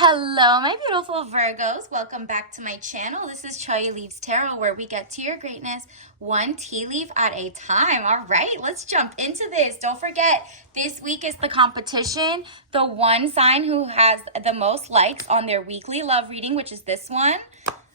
Hello, my beautiful Virgos. Welcome back to my channel. This is Choy Leaves Tarot, where we get to your greatness one tea leaf at a time. All right, let's jump into this. Don't forget, this week is the competition. The one sign who has the most likes on their weekly love reading, which is this one,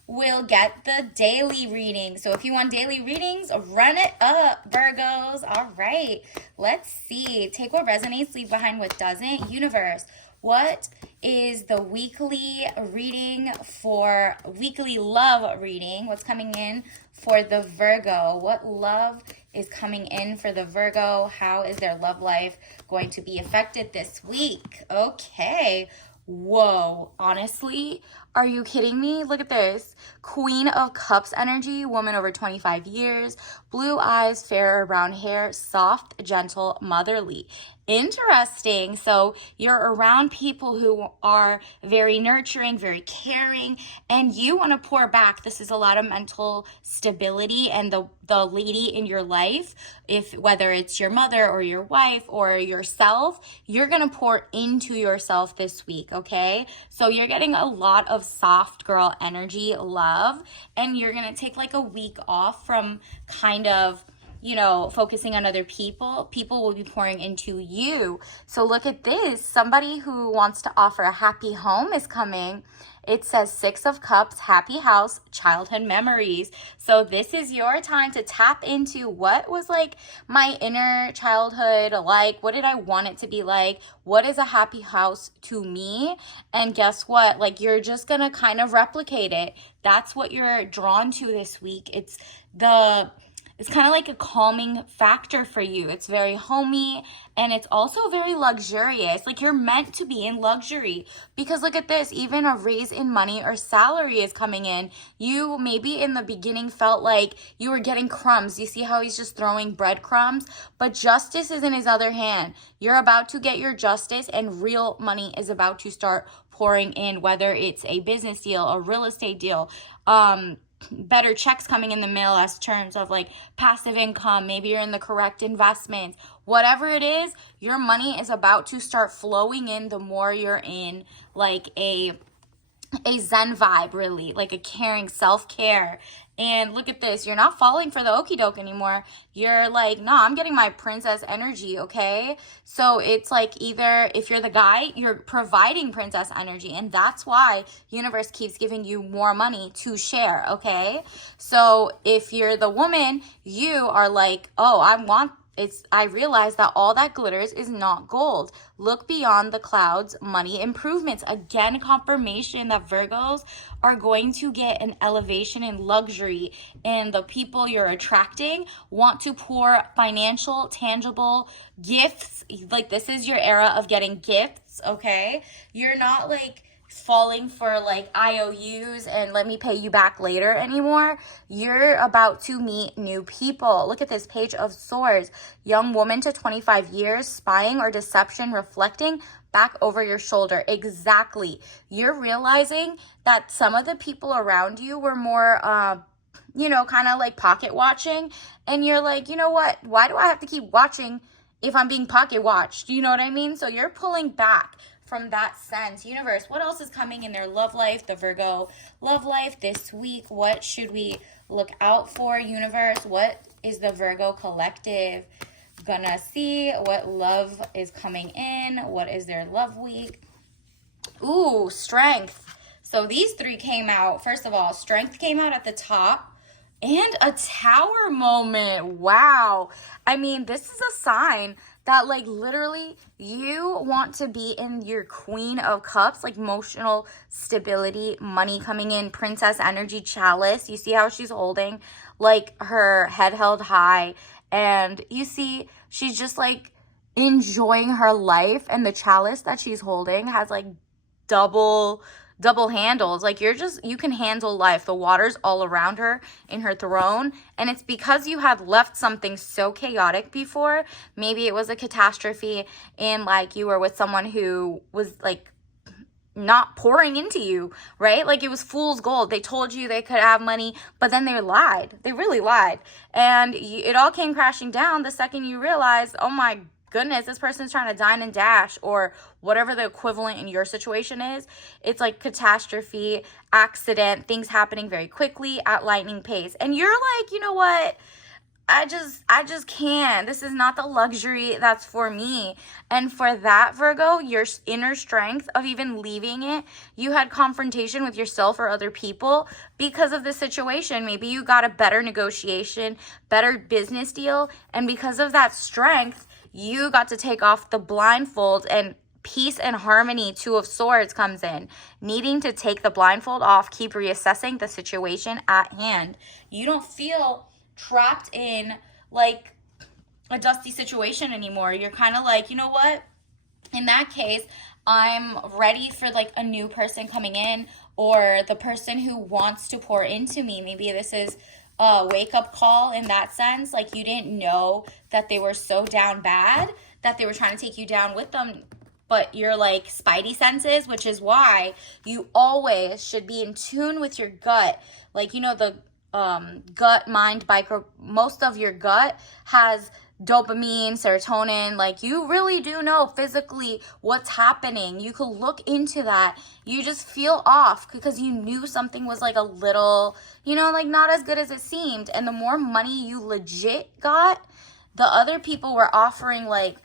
will get the daily reading. So if you want daily readings, run it up, Virgos. All right, let's see. Take what resonates, leave behind what doesn't. Universe, what is the weekly reading for weekly love reading? What's coming in for the Virgo? What love is coming in for the Virgo? How is their love life going to be affected this week? Okay. Whoa, honestly, are you kidding me? Look at this. Queen of Cups energy, woman over 25 years, blue eyes, fair brown hair, soft, gentle, motherly. Interesting. So you're around people who are very nurturing, very caring, and you want to pour back. This is a lot of mental stability, and the lady in your life, if whether it's your mother or your wife or yourself, you're going to pour into yourself this week, okay? So you're getting a lot of soft girl energy, love, and you're going to take like a week off from kind of focusing on other people. People will be pouring into you. So look at this. Somebody who wants to offer a happy home is coming. It says 6 of Cups, happy house, childhood memories. So this is your time to tap into what was like my inner childhood like. What did I want it to be like? What is a happy house to me? And guess what? Like, you're just going to kind of replicate it. That's what you're drawn to this week. It's kind of like a calming factor for you. It's very homey, and it's also very luxurious. Like, you're meant to be in luxury, because look at this. Even a raise in money or salary is coming in. You maybe in the beginning felt like you were getting crumbs. You see how he's just throwing breadcrumbs? But justice is in his other hand. You're about to get your justice, and real money is about to start pouring in, whether it's a business deal, a real estate deal, better checks coming in the mail as terms of like passive income. Maybe you're in the correct investments. Whatever it is, your money is about to start flowing in the more you're in like a zen vibe, really, like a caring self-care. And look at this. You're not falling for the okie doke anymore. You're like, no, I'm getting my princess energy, okay? So it's like, either if you're the guy, you're providing princess energy. And that's why universe keeps giving you more money to share, okay? So if you're the woman, you are like, oh, I realize that all that glitters is not gold. Look beyond the clouds, money improvements. Again, confirmation that Virgos are going to get an elevation in luxury, and the people you're attracting want to pour financial, tangible gifts. Like, this is your era of getting gifts, okay? You're not like falling for like IOUs and let me pay you back later anymore. You're about to meet new people. Look at this, Page of Swords. Young woman to 25 years, spying or deception, reflecting back over your shoulder. Exactly. You're realizing that some of the people around you were more kind of like pocket watching, and you're like, you know what? Why do I have to keep watching if I'm being pocket watched? You know what I mean? So you're pulling back from that sense. Universe, what else is coming in their love life, the Virgo love life this week? What should we look out for? Universe, what is the Virgo collective gonna see? What love is coming in? What is their love week? Ooh, Strength. So these three came out. First of all, Strength came out at the top. And a Tower moment. Wow. I mean, this is a sign that like literally you want to be in your Queen of Cups, like emotional stability, money coming in, princess energy, chalice. You see how she's holding like her head held high, and you see she's just like enjoying her life, and the chalice that she's holding has like double handles. Like, you can handle life. The water's all around her in her throne, and it's because you have left something so chaotic before. Maybe it was a catastrophe, and like you were with someone who was like not pouring into you, right? Like, it was fool's gold. They told you they could have money, but then they lied. They really lied, and it all came crashing down the second you realized, oh my goodness, this person's trying to dine and dash, or whatever the equivalent in your situation is. It's like catastrophe, accident, things happening very quickly at lightning pace. And you're like, you know what? I just can't. This is not the luxury that's for me. And for that, Virgo, your inner strength of even leaving it, you had confrontation with yourself or other people because of the situation. Maybe you got a better negotiation, better business deal. And because of that strength, you got to take off the blindfold, and peace and harmony, Two of Swords, comes in. Needing to take the blindfold off, keep reassessing the situation at hand. You don't feel trapped in like a dusty situation anymore. You're kind of like, you know what? In that case, I'm ready for like a new person coming in, or the person who wants to pour into me. Maybe this is a wake-up call in that sense. Like, you didn't know that they were so down bad that they were trying to take you down with them, but you're like spidey senses, which is why you always should be in tune with your gut. Like, you know, the gut mind most of your gut has dopamine, serotonin. Like, you really do know physically what's happening. You could look into that. You just feel off because you knew something was like a little, you know, like not as good as it seemed. And the more money you legit got, the other people were offering like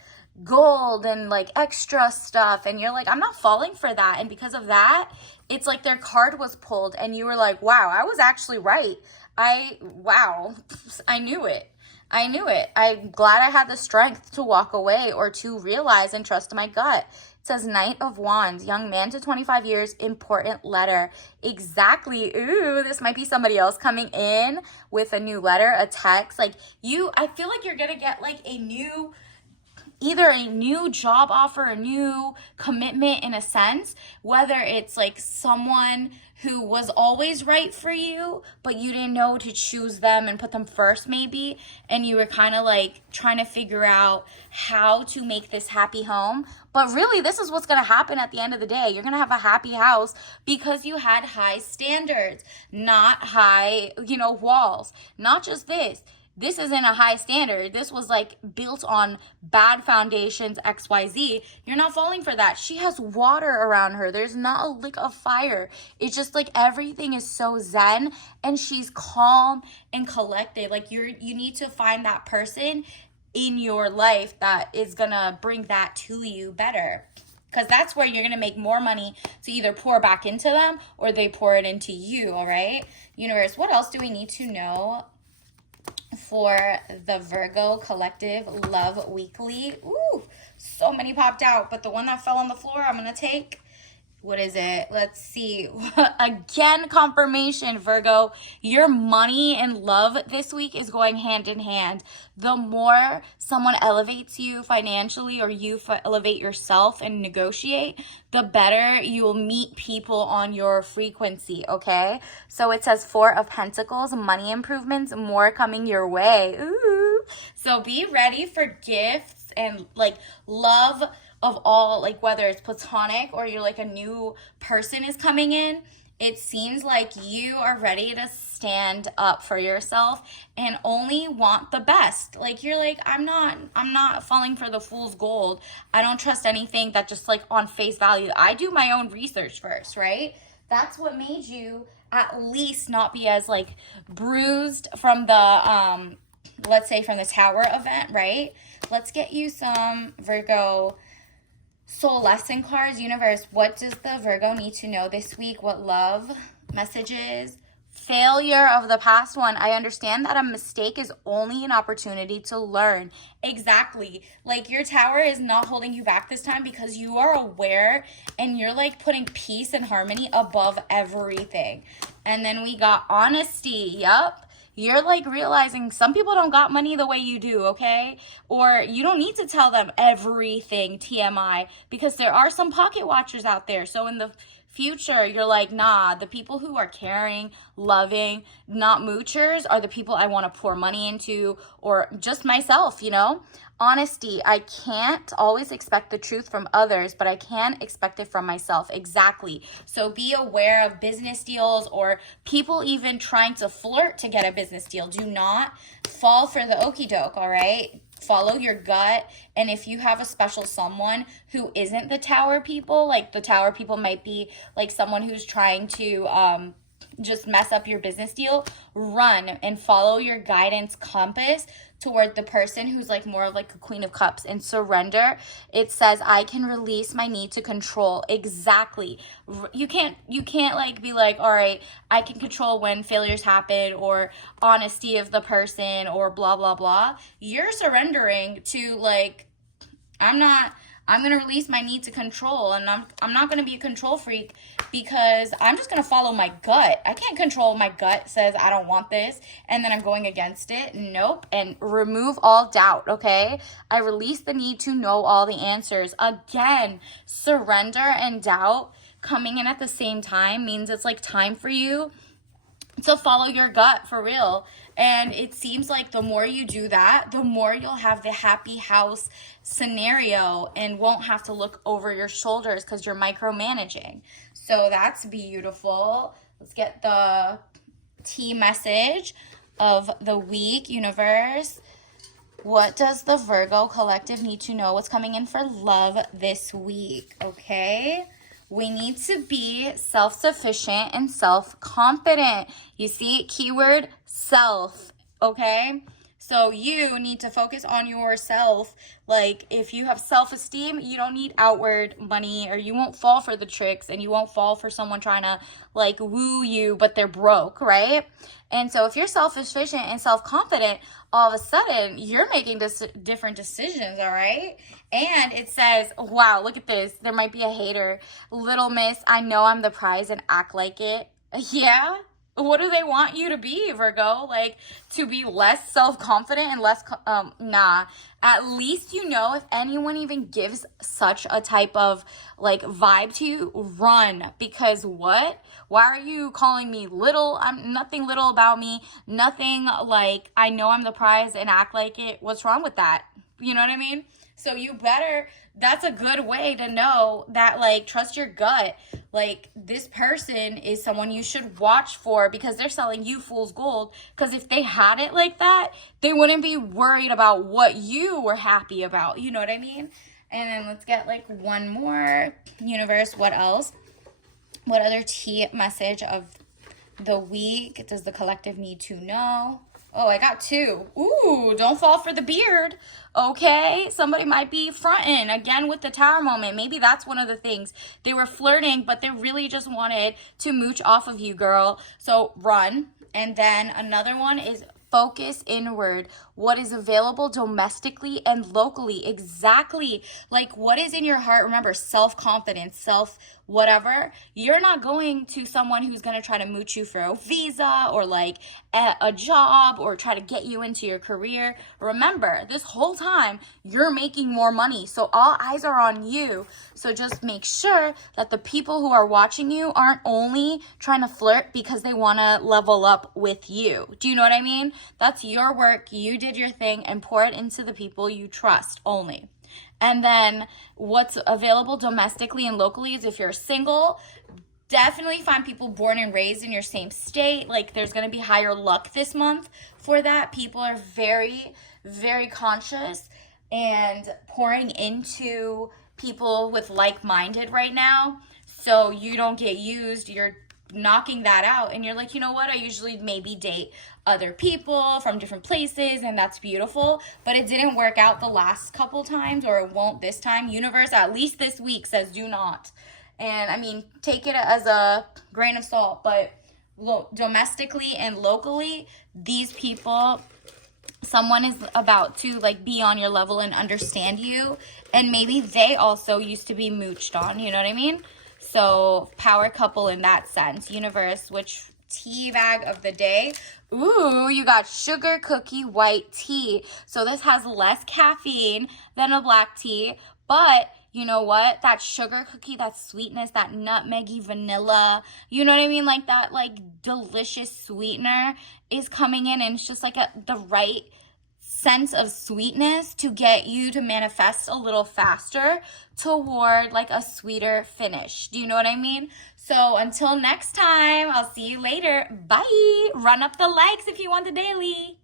gold and like extra stuff, and you're like, I'm not falling for that. And because of that, it's like their card was pulled and you were like, wow, I was actually right. I knew it. I'm glad I had the strength to walk away, or to realize and trust my gut. It says Knight of Wands, young man to 25 years, important letter. Exactly. Ooh, this might be somebody else coming in with a new letter, a text. Like, I feel like you're going to get like either a new job offer, a new commitment in a sense, whether it's like someone who was always right for you, but you didn't know to choose them and put them first maybe, and you were kind of like trying to figure out how to make this happy home. But really, this is what's going to happen at the end of the day. You're going to have a happy house because you had high standards, not high, walls. Not just this. This isn't a high standard. This was like built on bad foundations, XYZ. You're not falling for that. She has water around her. There's not a lick of fire. It's just like everything is so zen, and she's calm and collected. Like, you need to find that person in your life that is gonna bring that to you better. Because that's where you're going to make more money to either pour back into them or they pour it into you, all right? Universe, what else do we need to know for the Virgo Collective Love Weekly? Ooh, so many popped out, but the one that fell on the floor, I'm going to take. What is it? Let's see. Again, confirmation, Virgo. Your money and love this week is going hand in hand. The more someone elevates you financially, or you elevate yourself and negotiate, the better you will meet people on your frequency, okay? So it says 4 of Pentacles, money improvements, more coming your way. Ooh. So be ready for gifts and like love of all, like whether it's platonic or you're like a new person is coming in. It seems like you are ready to stand up for yourself and only want the best. Like, you're like, I'm not falling for the fool's gold. I don't trust anything that just like on face value. I do my own research first, right? That's what made you at least not be as like bruised from the let's say from the Tower event, right? Let's get you some Virgo soul lesson cards. Universe, what does the Virgo need to know this week? What love messages? Failure of the past one. I understand that a mistake is only an opportunity to learn. Exactly. Like, your Tower is not holding you back this time because you are aware and you're like putting peace and harmony above everything. And then we got honesty. Yup. You're like realizing some people don't got money the way you do, okay? Or you don't need to tell them everything, TMI, because there are some pocket watchers out there. So in the future, you're like, nah, the people who are caring, loving, not moochers are the people I want to pour money into, or just myself, Honesty. I can't always expect the truth from others, but I can expect it from myself. Exactly. So be aware of business deals or people even trying to flirt to get a business deal. Do not fall for the okie doke, all right? follow your gut. And if you have a special someone who isn't the Tower people, like the Tower people might be like someone who's trying to just mess up your business deal, run and follow your guidance compass toward the person who's like more of like a Queen of Cups and surrender. It says, I can release my need to control. Exactly. You can't like be like, all right, I can control when failures happen or honesty of the person or blah blah blah. You're surrendering to like, I'm going to release my need to control, and I'm not going to be a control freak because I'm just going to follow my gut. I can't control my gut says I don't want this and then I'm going against it. Nope. And remove all doubt, okay? I release the need to know all the answers. Again, surrender and doubt coming in at the same time means it's like time for you to follow your gut for real. And it seems like the more you do that, the more you'll have the happy house scenario and won't have to look over your shoulders because you're micromanaging. So that's beautiful. Let's get the T message of the week, universe. What does the Virgo collective need to know? What's coming in for love this week? Okay. We need to be self-sufficient and self-confident. You see, keyword self, okay? So you need to focus on yourself. Like if you have self-esteem, you don't need outward money, or you won't fall for the tricks and you won't fall for someone trying to like woo you, but they're broke, right? And so if you're self-sufficient and self-confident, all of a sudden you're making different decisions, all right? And it says, wow, look at this. There might be a hater. Little miss, I know I'm the prize and act like it. Yeah? What do they want you to be, Virgo? Like, to be less self-confident and less, nah. At least you know if anyone even gives such a type of, like, vibe to you, run. Because what? Why are you calling me little? I'm nothing little about me. Nothing like, I know I'm the prize and act like it. What's wrong with that? You know what I mean? So you better, that's a good way to know that, like, trust your gut. Like, this person is someone you should watch for because they're selling you fool's gold. Because if they had it like that, they wouldn't be worried about what you were happy about. You know what I mean? And then let's get, like, one more. Universe, what else? What other T message of the week does the collective need to know? Oh, I got two. Ooh, don't fall for the beard. Okay, somebody might be fronting again with the Tower moment. Maybe that's one of the things. They were flirting, but they really just wanted to mooch off of you, girl. So run. And then another one is focus inward. What is available domestically and locally. Exactly. Like what is in your heart. Remember, self-confidence, self-whatever. You're not going to someone who's going to try to mooch you for a visa or like a job or try to get you into your career. Remember, this whole time you're making more money. So all eyes are on you. So just make sure that the people who are watching you aren't only trying to flirt because they want to level up with you. Do you know what I mean? That's your work. You did your thing and pour it into the people you trust only. And then what's available domestically and locally is if you're single, definitely find people born and raised in your same state. Like there's going to be higher luck this month for that. People are very, very conscious and pouring into people with like-minded right now. So you don't get used. You're knocking that out and you're like, you know what, I usually maybe date other people from different places and that's beautiful, but it didn't work out the last couple times or it won't this time. Universe, at least this week, says do not. And I mean, take it as a grain of salt, but domestically and locally, these people, someone is about to like be on your level and understand you, and maybe they also used to be mooched on, you know what I mean? So power couple in that sense. Universe, which tea bag of the day? Ooh, you got sugar cookie white tea. So this has less caffeine than a black tea, but you know what? That sugar cookie, that sweetness, that nutmeggy vanilla, you know what I mean? Like that like delicious sweetener is coming in, and it's just like the right sense of sweetness to get you to manifest a little faster toward like a sweeter finish. Do you know what I mean? So until next time, I'll see you later. Bye. Run up the likes if you want the daily.